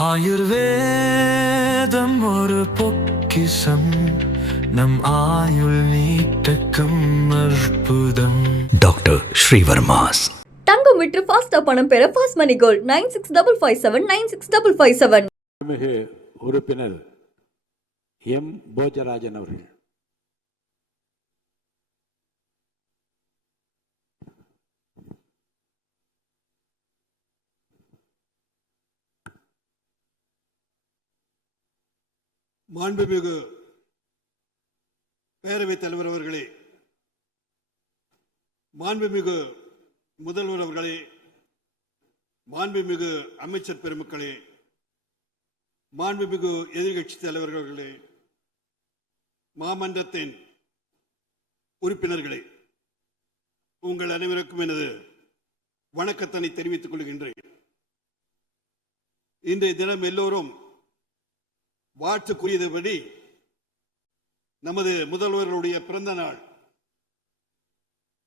ஆயுர்வேதம் ஒரு பொக்கிஷம், நம் ஆயுள் நீட்டக்கும் அற்புதம். டாக்டர் ஸ்ரீவர்மாஸ். தங்கம் விற்று ஃபாஸ்டா பணம் பெற ஃபாஸ்ட் மணி கோல்ட் 9655799557. மிகு உறுப்பினர் எம் போஜராஜன் அவர்கள். மாண்புமிகு பேரவைத் தலைவர் அவர்களே, மாண்புமிகு முதல்வர் அவர்களே, மாண்புமிகு அமைச்சர் பெருமக்களே, மாண்புமிகு எதிர்கட்சி தலைவர்களே, மாமன்றத்தின் உறுப்பினர்களே, உங்கள் அனைவருக்கும் எனது வணக்கத்தினை தெரிவித்துக் கொள்கின்றேன். இன்றைய தினம் எல்லோரும் வாழ்த்துக்குரியபடி நமது முதல்வர்களுடைய பிறந்த நாள்.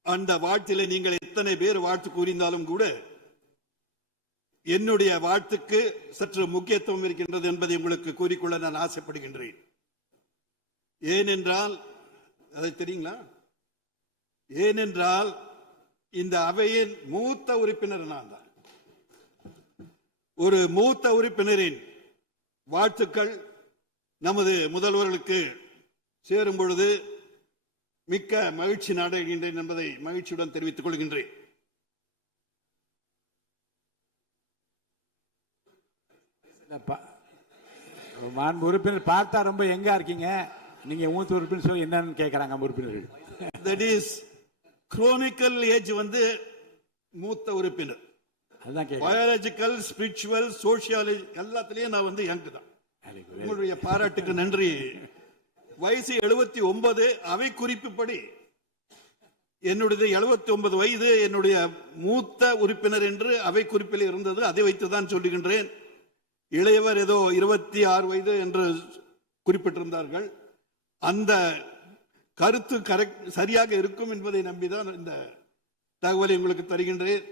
அந்த வாழ்த்திலே நீங்கள் எத்தனை பேர் வாழ்த்து கூறினாலும் கூட என்னுடைய வாழ்த்துக்கு சற்று முக்கியத்துவம் இருக்கின்றது என்பதை உங்களுக்கு கூறிக்கொள்ள நான் ஆசைப்படுகின்றேன். ஏனென்றால் அதை தெரியுங்களா? ஏனென்றால் இந்த அவையின் மூத்த உறுப்பினர் நான் தான். ஒரு மூத்த உறுப்பினரின் வாழ்த்துக்கள் நமது முதல்வர்களுக்கு சேரும் பொழுது மிக்க மகிழ்ச்சி நாடுகின்றேன் என்பதை மகிழ்ச்சியுடன் தெரிவித்துக் கொள்கின்றேன். மாண்பு உறுப்பினர் பார்த்தா ரொம்ப எங்கா இருக்கீங்க நீங்க? மூத்த உறுப்பினர் சொல்லி என்னன்னு கேட்கறாங்க உறுப்பினர்கள். தட் இஸ் குரோனிக்கல் ஏஜ் வந்து மூத்த உறுப்பினர். பயாலஜிக்கல், ஸ்பிரிச்சுவல், சோசியாலஜி எல்லாத்திலையும் நான் வந்து யங் தான். உங்களுடைய பாராட்டுக்கு நன்றி. வயசு 79. அவை குறிப்புப்படி என்னுடைய 79 வயது என்னுடைய மூத்த உறுப்பினர் என்று அவை குறிப்பில் இருந்தது. அதை வைத்துதான் சொல்லுகின்றேன். இளையவர் ஏதோ 26 வயது என்று குறிப்பிட்டிருந்தார்கள். அந்த கருத்து சரியாக இருக்கும் என்பதை நம்பிதான் இந்த தகவலை உங்களுக்கு தருகின்றேன்.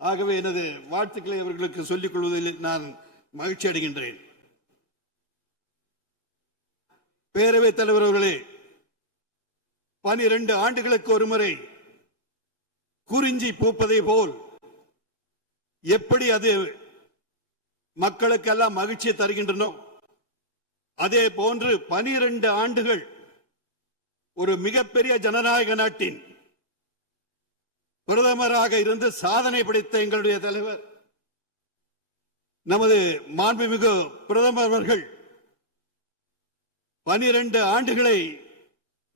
ஆகவே எனது வாழ்த்துக்களை அவர்களுக்கு சொல்லிக் கொள்வதில் நான் மகிழ்ச்சி அடைகின்றேன். பேரவைத் தலைவர் அவர்களே, 12 ஆண்டுகளுக்கு ஒரு முறை குறிஞ்சி பூப்பதை போல் எப்படி அது மக்களுக்கெல்லாம் மகிழ்ச்சியை தருகின்றனோ அதே போன்று 12 ஆண்டுகள் ஒரு மிகப்பெரிய ஜனநாயக நாட்டின் பிரதமராக இருந்து சாதனை படைத்த எங்களுடைய தலைவர் நமது மாண்புமிகு பிரதமர் அவர்கள் 12 ஆண்டுகளை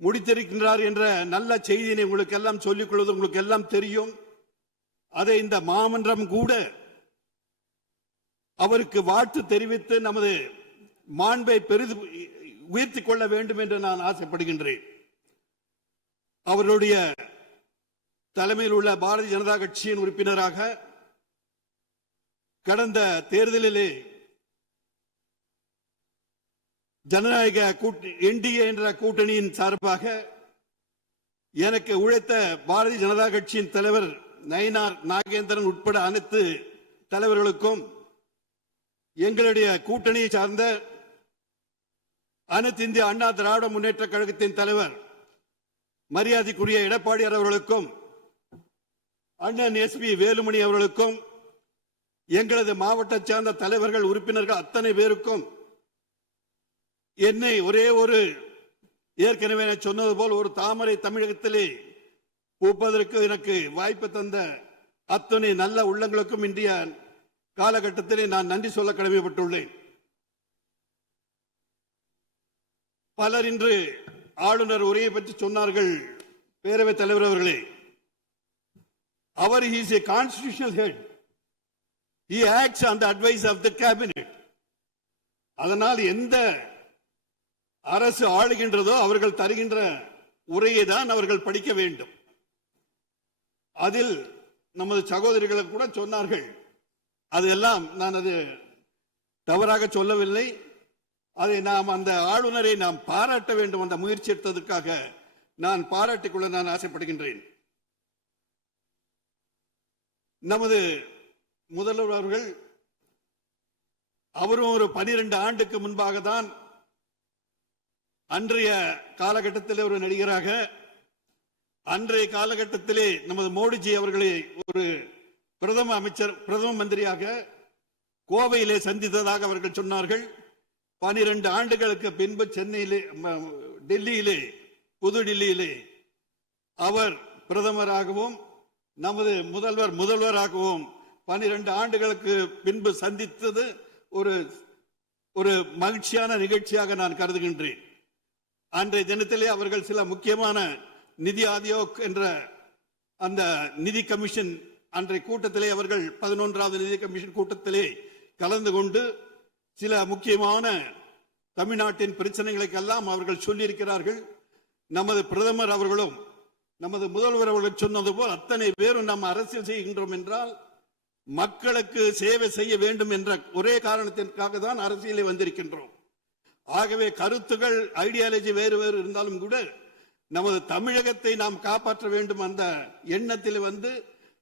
முடித்திருக்கின்றார் என்ற நல்ல செய்தியை உங்களுக்கு எல்லாம் சொல்லிக் கொள்வது உங்களுக்கு எல்லாம் தெரியும். அதை இந்த மாமன்றம் கூட அவருக்கு வாழ்த்து தெரிவித்து நமது மாண்பை பெரிது உயர்த்திக் கொள்ள வேண்டும் என்று நான் ஆசைப்படுகின்றேன். அவருடைய தலைமையில் உள்ள பாரதிய ஜனதா கட்சியின் உறுப்பினராக கடந்த தேர்தலிலே ஜனநாயக என்டிஏ என்ற கூட்டணியின் சார்பாக எனக்கு உழைத்த பாரதிய ஜனதா கட்சியின் தலைவர் நயினார் நாகேந்திரன் உட்பட அனைத்து தலைவர்களுக்கும், எங்களுடைய கூட்டணியை சார்ந்த அனைத்து இந்திய அண்ணா திராவிட முன்னேற்ற கழகத்தின் தலைவர் மரியாதைக்குரிய எடப்பாடியார் அவர்களுக்கும், அண்ணன் எஸ்பி வேலுமணி அவர்களுக்கும், எங்களது மாவட்ட சேர்ந்த தலைவர்கள் உறுப்பினர்கள் அத்தனை பேருக்கும், என்னை ஒரே ஒரு ஏற்கனவே சொன்னது போல் ஒரு தாமரை தமிழகத்திலே பூப்பதற்கு எனக்கு வாய்ப்பு தந்த அத்தனை நல்ல உள்ளங்களுக்கும் இந்திய காலகட்டத்திலே நான் நன்றி சொல்ல கடமைப்பட்டுள்ளேன். பலர் இன்று ஆளுநர் உரையை பற்றி சொன்னார்கள். பேரவைத் தலைவர் அவர்களே, அவர் is a constitutional head. He acts on the advice of the cabinet. அதனால் எந்த அரசு ஆளுகின்றதோ அவர்கள் தருகின்ற உரையை தான் அவர்கள் படிக்க வேண்டும். அதில் நமது சகோதரிகள் கூட சொன்னார்கள். அதெல்லாம் நான் அது தவறாக சொல்லவில்லை. அதை நாம் அந்த ஆளுநரை நாம் பாராட்ட வேண்டும். அந்த முயற்சி எடுத்ததற்காக நான் பாராட்டிக்கொள்ள நான் ஆசைப்படுகின்றேன். நமது முதல்வர் அவர்கள் அவரும் ஒரு 12 ஆண்டுக்கு முன்பாக தான் அன்றைய காலகட்டத்தில் ஒரு நடிகராக, அன்றைய காலகட்டத்திலே நமது மோடிஜி அவர்களை ஒரு பிரதம மந்திரியாக கோவையிலே சந்தித்ததாக அவர்கள் சொன்னார்கள். 12 ஆண்டுகளுக்கு பின்பு சென்னையிலே, டெல்லியிலே, புதுடில்லியிலே அவர் பிரதமராகவும் நமது முதல்வராகவும் 12 ஆண்டுகளுக்கு பின்பு சந்தித்தது ஒரு மகிழ்ச்சியான நிகழ்ச்சியாக நான் கருதுகின்றேன். அன்றைய தினத்திலே அவர்கள் சில முக்கியமான நிதி ஆயோக் என்ற அந்த நிதி கமிஷன் அன்றைய கூட்டத்திலே அவர்கள் 11வது நிதி கமிஷன் கூட்டத்திலே கலந்து கொண்டு சில முக்கியமான தமிழ்நாட்டின் பிரச்சனைகளுக்கெல்லாம் அவர்கள் சொல்லியிருக்கிறார்கள். நமது பிரதமர் அவர்களும் நமது முதல்வர் அவர்கள் சொன்னது போல் அத்தனை பேரும் நாம் அரசியல் செய்கின்றோம் என்றால் மக்களுக்கு சேவை செய்ய வேண்டும் என்ற ஒரே காரணத்திற்காக தான் அரசியலை வந்திருக்கின்றோம். ஆகவே கருத்துகள், ஐடியாலஜி வேறு வேறு இருந்தாலும் கூட நமது தமிழகத்தை நாம் காப்பாற்ற வேண்டும் அந்த எண்ணத்தில் வந்து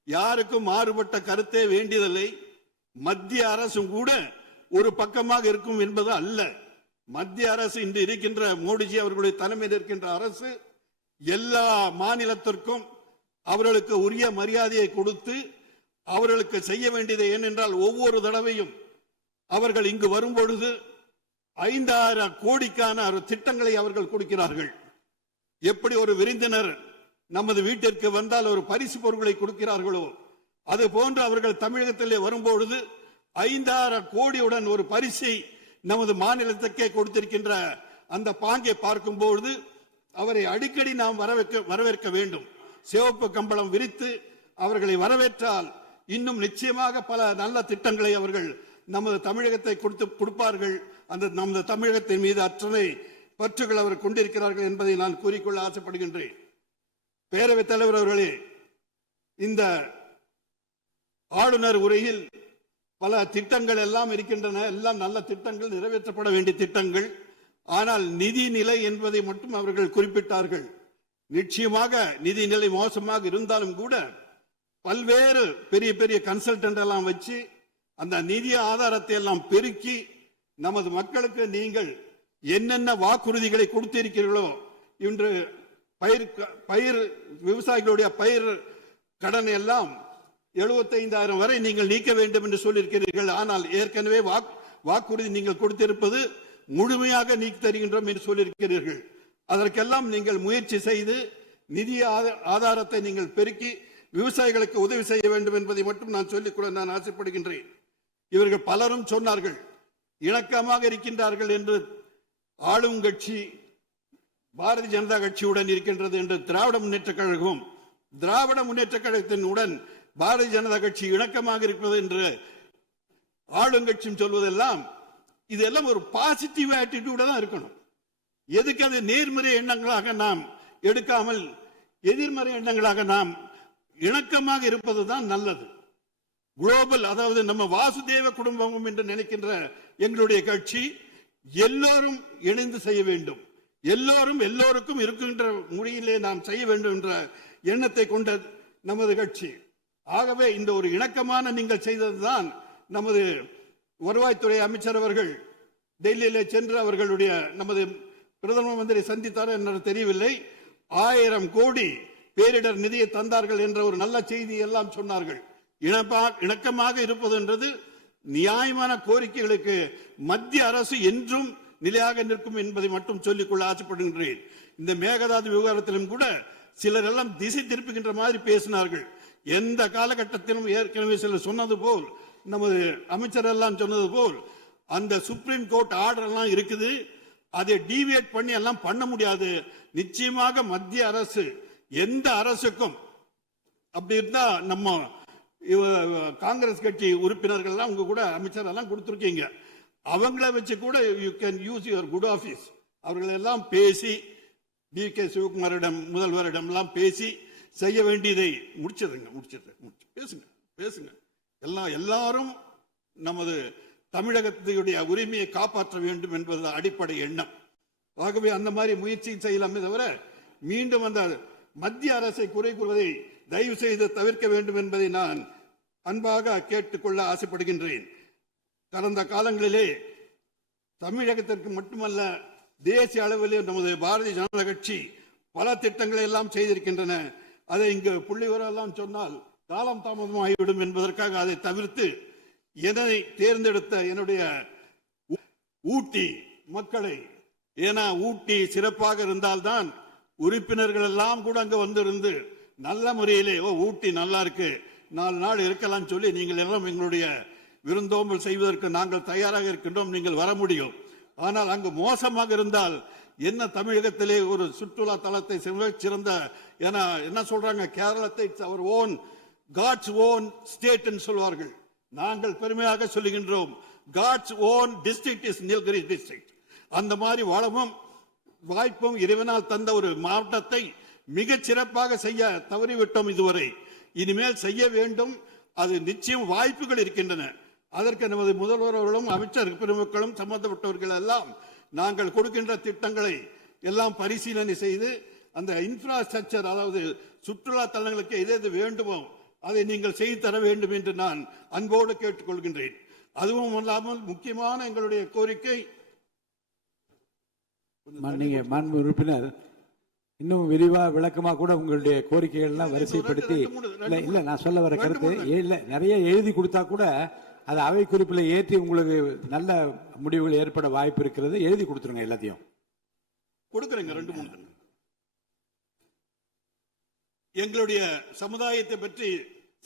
யாருக்கும் மாறுபட்ட கருத்தே வேண்டியதில்லை. மத்திய அரசும் கூட ஒரு பக்கமாக இருக்கும் என்பது அல்ல. மத்திய அரசு இன்று இருக்கின்ற மோடிஜி அவர்களுடைய தலைமையில் இருக்கின்ற அரசு எல்லா மாநிலத்திற்கும் அவர்களுக்கு உரிய மரியாதையை கொடுத்து அவர்களுக்கு செய்ய வேண்டியது ஏனென்றால் ஒவ்வொரு தடவையும் அவர்கள் இங்கு வரும் பொழுது 5,000 கோடிக்கான திட்டங்களை அவர்கள் கொடுக்கிறார்கள். எப்படி ஒரு விருந்தினர் நமது வீட்டிற்கு வந்தால் ஒரு பரிசு பொருட்களை கொடுக்கிறார்களோ அது போன்று அவர்கள் தமிழகத்திலே வரும்பொழுது 5,000 கோடியுடன் ஒரு பரிசை நமது மாநிலத்துக்கே கொடுத்திருக்கின்ற அந்த பாங்கை பார்க்கும்போது அவரை அடிக்கடி நாம் வரவேற்க வேண்டும். சிவப்பு கம்பளம் விரித்து அவர்களை வரவேற்றால் இன்னும் நிச்சயமாக பல நல்ல திட்டங்களை அவர்கள் நமது தமிழகத்தை கொடுப்பார்கள். அந்த நமது தமிழகத்தின் மீது அத்தனை பற்றுகள் அவர் கொண்டிருக்கிறார்கள் என்பதை நான் கூறிக்கொள்ள ஆசைப்படுகின்றேன். பேரவைத் தலைவர் அவர்களே, இந்த ஆளுநர் உரையில் பல திட்டங்கள் எல்லாம் இருக்கின்றன. எல்லாம் நல்ல திட்டங்கள், நிறைவேற்றப்பட வேண்டிய திட்டங்கள். ஆனால் நிதி நிலை என்பதை மட்டும் அவர்கள் குறிப்பிட்டார்கள். நிச்சயமாக நிதி நிலை மோசமாக இருந்தாலும் கூட பல்வேறு பெரிய பெரிய கன்சல்டன்ட் எல்லாம் வச்சு அந்த நிதி ஆதாரத்தை எல்லாம் பெருக்கி நமது மக்களுக்கு நீங்கள் என்னென்ன வாக்குறுதிகளை கொடுத்திருக்கிறீர்களோ, இன்று பயிர் விவசாயிகளுடைய பயிர் கடன் எல்லாம் 75,000 வரை நீங்கள் நீக்க வேண்டும் என்று சொல்லியிருக்கிறீர்கள். ஆனால் ஏற்கனவே வாக்குறுதி நீங்கள் கொடுத்திருப்பது முழுமையாக நீக்கி தருகின்றோம் என்று சொல்லியிருக்கிறீர்கள். அதற்கெல்லாம் நீங்கள் முயற்சி செய்து நிதி ஆதாரத்தை நீங்கள் பெருக்கி விவசாயிகளுக்கு உதவி செய்ய வேண்டும் என்பதை மட்டும் நான் சொல்லிக்கொள்ள நான் ஆசைப்படுகின்றேன். இவர்கள் பலரும் சொன்னார்கள், இணக்கமாக இருக்கின்றார்கள் என்று. ஆளும் கட்சி பாரதிய ஜனதா கட்சியுடன் இருக்கின்றது என்று திராவிட முன்னேற்ற கழகம், திராவிட முன்னேற்ற கழகத்தினுடன் பாரதிய ஜனதா கட்சி இணக்கமாக இருக்கிறது என்று ஆளுங்கட்சியும் சொல்வதெல்லாம் இதெல்லாம் ஒரு பாசிட்டிவ் ஆட்டிடியூட தான் இருக்கணும். எதுக்கு அது நேர்மறை எண்ணங்களாக நாம் எடுக்காமல் எதிர்மறை எண்ணங்களாக நாம் இணக்கமாக இருப்பதுதான் நல்லது. குளோபல், அதாவது நம்ம வாசுதேவ குடும்பம் என்று நினைக்கின்ற எங்களுடைய கட்சி எல்லோரும் இணைந்து செய்ய வேண்டும், எல்லோருக்கும் இருக்கின்ற மொழியிலே நாம் செய்ய வேண்டும் என்ற எண்ணத்தை கொண்ட நமது கட்சி. ஆகவே இந்த ஒரு இணக்கமான நீங்கள் செய்ததுதான் நமது வருவாய்த்துறை அமைச்சர் அவர்கள் டெல்லியிலே சென்று அவர்களுடைய நமது பிரதம மந்திரி சந்தித்தார் என்று தெரியவில்லை. 1000 கோடி பேரிடர் நிதியை தந்தார்கள் என்ற ஒரு நல்ல செய்தி எல்லாம் சொன்னார்கள். இணக்கமாக இருப்பது என்றது நியாயமான கோரிக்கைகளுக்கு மத்திய அரசு என்றும் நிலையாக நிற்கும் என்பதை மட்டும் சொல்லிக்கொள்ள ஆசைப்படுகின்றேன். இந்த மேகதாது விவகாரத்திலும் கூட சிலர் எல்லாம் திசை திருப்புகின்ற மாதிரி பேசினார்கள். எந்த காலகட்டத்திலும் ஏற்கனவே சிலர் சொன்னது போல், நமது அமைச்சர் எல்லாம் சொன்னது போல், அந்த சுப்ரீம் கோர்ட் ஆர்டர் எல்லாம் இருக்குது, அதை டீவியேட் பண்ணி எல்லாம் பண்ண முடியாது. நிச்சயமாக மத்திய அரசு எந்த அரசுக்கும் அப்படி இருந்தா, நம்ம காங்கிரஸ் கட்சி உறுப்பினர்கள் எல்லாம் உங்க கூட அமைச்சர் எல்லாம் கொடுத்திருக்கீங்க, அவங்கள வச்சு கூட you can use your good office. அவர்கள் எல்லாம் பேசி டி.கே. சிவகுமாரிடம், முதல்வரிடம் எல்லாம் பேசி செய்ய வேண்டியதை பேசுங்க. எல்லாரும் நமது தமிழகத்துடைய உரிமையை காப்பாற்ற வேண்டும் என்பது அடிப்படை எண்ணம். ஆகவே அந்த மாதிரி முயற்சி செய்யலாமே தவிர மீண்டும் அந்த மத்திய அரசை குறை கூறுவதை தயவு செய்து தவிர்க்க வேண்டும் என்பதை நான் அன்பாக கேட்டுக்கொள்ள ஆசைப்படுகின்றேன். கடந்த காலங்களிலே தமிழகத்திற்கு மட்டுமல்ல தேசிய அளவிலே நமது பாரதிய ஜனதா கட்சி பல திட்டங்களை எல்லாம் செய்திருக்கின்றன. அதை இங்கு புள்ளிவரெல்லாம் சொன்னால் காலம் தாமதமாகிவிடும் என்பதற்காக அதை தவிர்த்து என்னை தேர்ந்தெடுத்த என்னுடைய ஊட்டி மக்களை, ஏன்னா ஊட்டி சிறப்பாக இருந்தால்தான் உறுப்பினர்கள் எல்லாம் கூட அங்க வந்திருந்து நல்ல முறையிலே ஊட்டி நல்லா இருக்கு 4 நாள் இருக்கலாம் சொல்லி நீங்கள் எல்லாம் எங்களுடைய விருந்தோம்பல் செய்வதற்கு நாங்கள் தயாராக இருக்கின்றோம், நீங்கள் வர முடியும். ஆனால் அங்கு மோசமாக இருந்தால் என்ன தமிழகத்திலே ஒரு சுற்றுலா தலத்தை சிறந்த என்ன சொல்றாங்க, கேரளத்தை அவர் ஓன் காட்ஸ் ஓன் ஸ்டேட் சொல்வார்கள். நாங்கள் பெருமையாக சொல்லுகின்றோம், God's own district is Nilgiri district. அந்த மாதிரி வளமும் வாய்ப்பும் இறைவனால் தந்த ஒரு மாவட்டத்தை மிக சிறப்பாக செய்ய தவறிவிட்டோம் இதுவரை. இனிமேல் செய்ய வேண்டும், அது நிச்சயம் வாய்ப்புகள் இருக்கின்றன. அதற்கு நமது முதல்வர்களும் அமைச்சர் பெருமக்களும் சம்பந்தப்பட்டவர்கள் எல்லாம் நாங்கள் கொடுக்கின்ற திட்டங்களை எல்லாம் பரிசீலனை செய்து அந்த இன்ஃப்ராஸ்ட்ரக்சர், அதாவது சுற்றுலா தலங்களுக்கு எது வேண்டுமோ அதை நீங்கள் செய்து தர வேண்டும் என்று நான் அன்போடு கேட்டுக்கொள்கின்றேன். அதுவும் இல்லாமல் முக்கியமான எங்களுடைய கோரிக்கை, நீங்க மாண்பு உறுப்பினர் இன்னும் விரிவா விளக்கமா கூட உங்களுடைய கோரிக்கைகள் எல்லாம் வரிசைப்படுத்தி இல்ல நான் சொல்ல வர கருத்து இல்ல நிறைய எழுதி கொடுத்தா கூட அது அவை குறிப்பில் ஏற்றி உங்களுக்கு நல்ல முடிவுகள் ஏற்பட வாய்ப்பு இருக்கிறது. எழுதி கொடுத்துருங்க, எல்லாத்தையும் கொடுக்குறேங்க. 2-3 எங்களுடைய சமுதாயத்தை பற்றி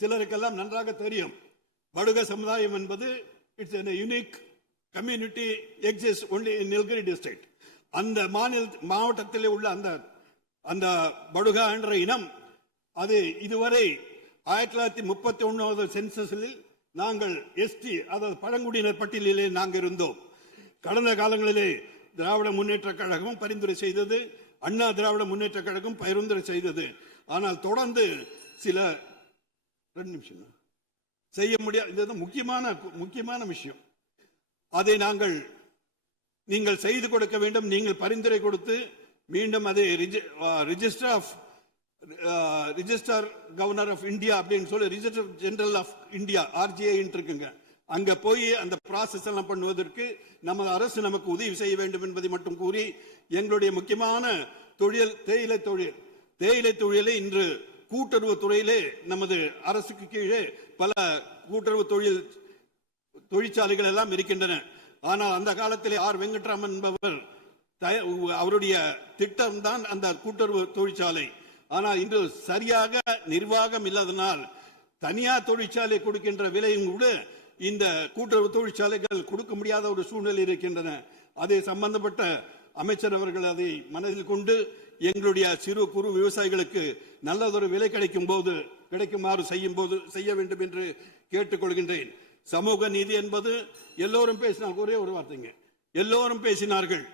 சிலருக்கெல்லாம் நன்றாக தெரியும். படுக சமுதாயம் என்பது it's a unique community exists only in Nilgiri district. அந்த மாவட்டத்திலே உள்ள அந்த படுகா என்ற இனம் அது இதுவரை 1931 சென்சஸில் நாங்கள் எஸ்டி, அதாவது பழங்குடியினர் பட்டியலிலே நாங்கள் இருந்தோம். கடந்த காலங்களிலே திராவிட முன்னேற்ற கழகமும் பரிந்துரை செய்தது, அண்ணா திராவிட முன்னேற்ற கழகம் பரிந்துரை செய்தது. ஆனால் தொடர்ந்து சில 2 நிமிஷம் செய்ய முடியாது. இது முக்கியமான விஷயம். அதை நீங்கள் செய்து கொடுக்க வேண்டும். நீங்கள் பரிந்துரை கொடுத்து மீண்டும் அதை ரிஜிஸ்டர் கவர்னர் ஆஃப் இந்தியா அப்படின்னு சொல்லி registrar general of India RGI இருக்குங்க, அங்க போய் அந்த ப்ராசஸ் எல்லாம் பண்ணுவதற்கு நமது அரசு நமக்கு உதவி செய்ய வேண்டும் என்பதை மட்டும் கூறி, எங்களுடைய முக்கியமான தொழில் தேயிலை தொழிலை இன்று கூட்டுறவு துறையிலே நமது அரசுக்கு கீழே பல கூட்டுறவு தொழிற்சாலைகள் எல்லாம் இருக்கின்றன. ஆனால் அந்த காலத்திலே R வெங்கட்ராமன் என்பவர் அவருடைய திட்டம் தான் அந்த கூட்டுறவு தொழிற்சாலை. ஆனால் இன்று சரியாக நிர்வாகம் இல்லாதனால் தனியார் தொழிற்சாலை கொடுக்கின்ற விலையும் கூட இந்த கூட்டுறவு தொழிற்சாலைகள் கொடுக்க முடியாத ஒரு சூழ்நிலை இருக்கின்றன. அதை சம்பந்தப்பட்ட அமைச்சர் அவர்கள் அதை மனதில் கொண்டு எங்களுடைய சிறு குறு விவசாயிகளுக்கு நல்லதொரு விலை கிடைக்குமாறு செய்ய வேண்டும் என்று கேட்டுக்கொள்கின்றேன். சமூக நீதி என்பது எல்லோரும் பேசினார், ஒரே ஒரு வார்த்தைங்க, எல்லோரும் பேசினார்கள்.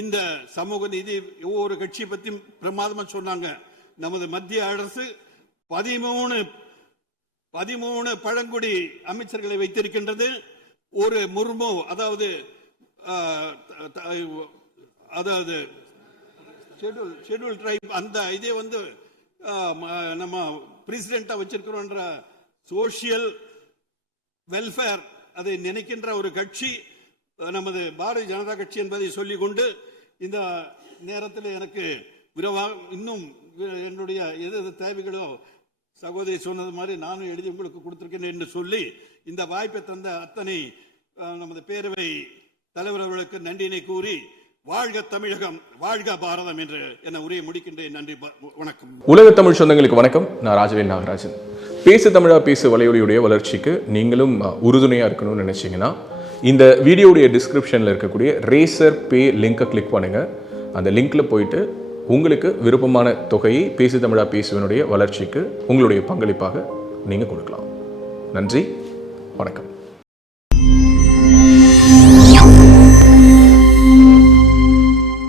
இந்த சமூக நீதி ஒவ்வொரு கட்சியை பத்தி பிரமாதமா சொன்னாங்க. நமது மத்திய அரசு 13 பழங்குடி அமைச்சர்களை வைத்திருக்கின்றது. ஒரு முர்மு, அதாவது ஷெட்யூல் ட்ரைப், அந்த இதே நம்ம பிரசிடென்டா வச்சிருக்கிறோம். சோசியல் வெல்ஃபேர் அதை நினைக்கின்ற ஒரு கட்சி நமது பாரதிய ஜனதா கட்சி என்பதை சொல்லிக் கொண்டு இந்த நேரத்தில் எனக்கு இன்னும் என்னுடைய எது தேவைகளோ சகோதரி சொன்னது மாதிரி நானும் எழுதி உங்களுக்கு கொடுத்திருக்கேன் என்று சொல்லி இந்த வாய்ப்பை தந்த அத்தனை நமது பேரவை தலைவர் அவர்களுக்கு நன்றியினை கூறி, வாழ்க தமிழகம், வாழ்க பாரதம் என்று என உரையை முடிக்கின்றேன். நன்றி, வணக்கம். உலக தமிழ் சொந்தங்களுக்கு வணக்கம். நான் ராஜவேல் நாகராஜன். பேசு தமிழா பேசு வலையொலியுடைய வளர்ச்சிக்கு நீங்களும் உறுதுணையாக இருக்கணும்னு நினச்சிங்கன்னா இந்த வீடியோடைய டிஸ்கிரிப்ஷனில் இருக்கக்கூடிய ரேசர் பே லிங்கை கிளிக் பண்ணுங்கள். அந்த லிங்க்கில் போயிட்டு உங்களுக்கு விருப்பமான தொகையை பேசு தமிழா பேசுவனுடைய வளர்ச்சிக்கு உங்களுடைய பங்களிப்பாக நீங்கள் கொடுக்கலாம். நன்றி, வணக்கம்.